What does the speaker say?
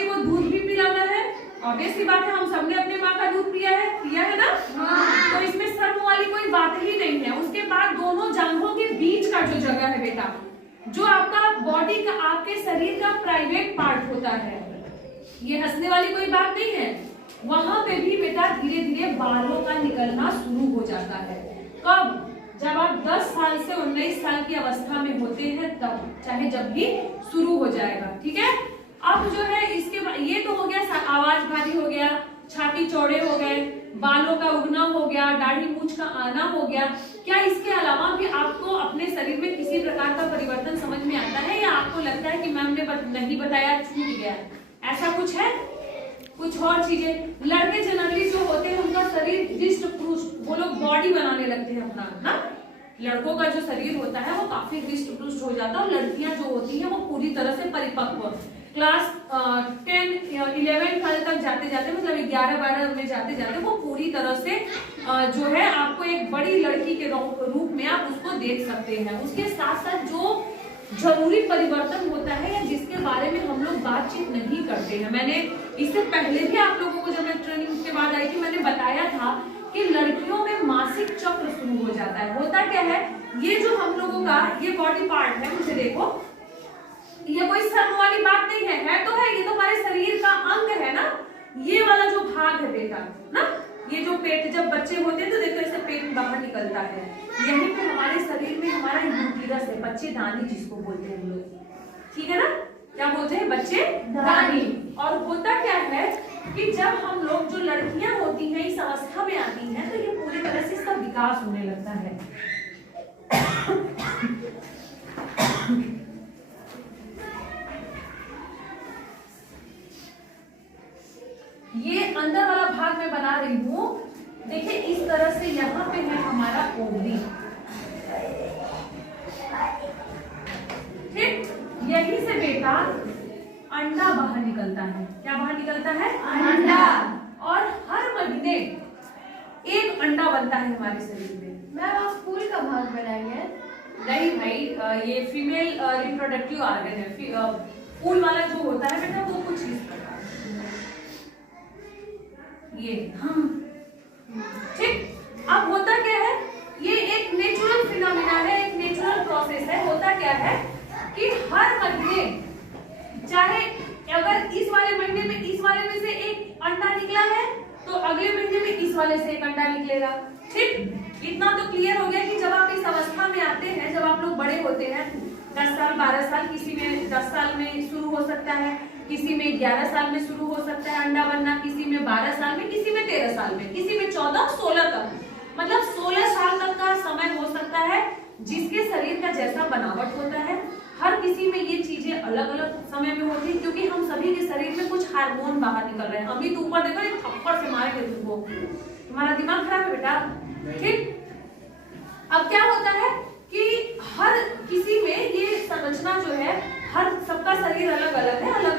बच्चे को दूध भी पिलाना है, ऑब्वियस सी बात है, हम सबने अपने माँ का दूध पिया है ना। तो इसमें शर्म वाली कोई बात ही नहीं है। उसके बाद दोनों जांघों के बीच का जो जगह है बेटा, जो आपका बॉडी का, आपके शरीर का प्राइवेट पार्ट होता है, ये हंसने वाली कोई बात नहीं है। वहां पे भी बेटा धीरे धीरे बालों का निकलना शुरू हो जाता है। कब? जब आप 10 साल से 19 साल की अवस्था में होते हैं तब, चाहे जब भी शुरू हो जाएगा, ठीक है। अब जो है इसके बाद ये तो हो गया, आवाज भारी हो गया, छाती चौड़े हो गए, बालों का उगना हो गया, दाढ़ी मूंछ का आना हो गया। क्या इसके अलावा भी आपको अपने शरीर में किसी प्रकार का परिवर्तन समझ में आता है, या आपको लगता है कि मैम ने नहीं बताया, छूट गया, ऐसा कुछ है? कुछ और चीजें, लड़के जनरली जो होते हैं उनका शरीर हृष्ट पुष्ट, वो लोग बॉडी बनाने लगते हैं अपना ना। लड़कों का जो शरीर होता है वो काफी हृष्ट पुष्ट हो जाता है, और लड़कियां जो होती हैं वो पूरी तरह से परिपक्व, क्लास 10 11 साल तक जाते जाते, मतलब 11-12 में जाते जाते वो पूरी तरह से जो है आपको एक बड़ी लड़की के रूप में आप उसको देख सकते हैं। उसके साथ साथ जो जरूरी परिवर्तन होता है, या जिसके बारे में हम लोग बातचीत नहीं करते हैं, मैंने इससे पहले भी आप लोगों को, जब मैं ट्रेनिंग के बाद आई थी, मैंने बताया था कि लड़कियों में मासिक चक्र शुरू हो जाता है। होता क्या है, ये जो हम लोगों का ये बॉडी पार्ट है, मुझे देखो, ये कोई शर्म वाली बात नहीं है तो है, ये तो हमारे शरीर का अंग है ना। ये वाला जो भाग है बेटा ना, ये जो पेट, जब बच्चे होते हैं तो देखो ऐसे पेट बाहर निकलता है, यहीं पे हमारे शरीर में हमारा यूटिरस है, बच्चेदानी जिसको बोलते हैं हम लोग, ठीक है ना। क्या बोलते हैं? बच्चेदानी। और होता क्या है कि जब हम लोग, जो लड़कियां होती हैं इस अवस्था में आती हैं, तो ये पूरी तरह से इसका विकास होने लगता है। ये अंदर वाला भाग मैं बना रही हूँ, देखिए इस तरह से यहाँ पे है हमारा ओवरी, ठीक। यहीं से बेटा अंडा बाहर निकलता है। क्या बाहर निकलता है? अंडा। और हर महीने एक अंडा बनता है हमारे शरीर में। मैम आप फूल का भाग बनाएंगे? नहीं भाई, ये फीमेल रिप्रोडक्टिव ऑर्गन है। फूल वाला जो होता है बेटा वो कुछ इस प्रकार ये, ठीक। अब होता क्या है, ये एक नेचुरल फिनोमिना है, एक नेचुरल प्रोसेस है। होता क्या है कि हर महीने, चाहे अगर इस वाले महीने में इस वाले में से एक अंडा निकला है, तो अगले महीने में इस वाले से एक अंडा निकलेगा, ठीक। इतना तो क्लियर हो गया कि जब आप इस अवस्था में आते हैं, जब आप लोग बड़े होते हैं, 10 साल 12 साल, किसी में 10 साल में शुरू हो सकता है, किसी में 11 साल में शुरू हो सकता है अंडा बनना, किसी में 12 साल में, किसी में 13 साल में, किसी में 14-16 तक, मतलब 16 साल तक का समय हो सकता है। जिसके शरीर का जैसा बनावट होता है, हर किसी में ये चीजें अलग अलग समय में होती है, क्योंकि हम सभी के शरीर में कुछ हार्मोन बाहर निकल रहे हैं। अभी तो ऊपर देखो, एक थप्पड़ से मारेंगे तुमको, तुम्हारा दिमाग खराब है बेटा, ठीक। अब क्या होता है कि हर किसी में ये संरचना जो है, हर सबका शरीर अलग अलग है, अलग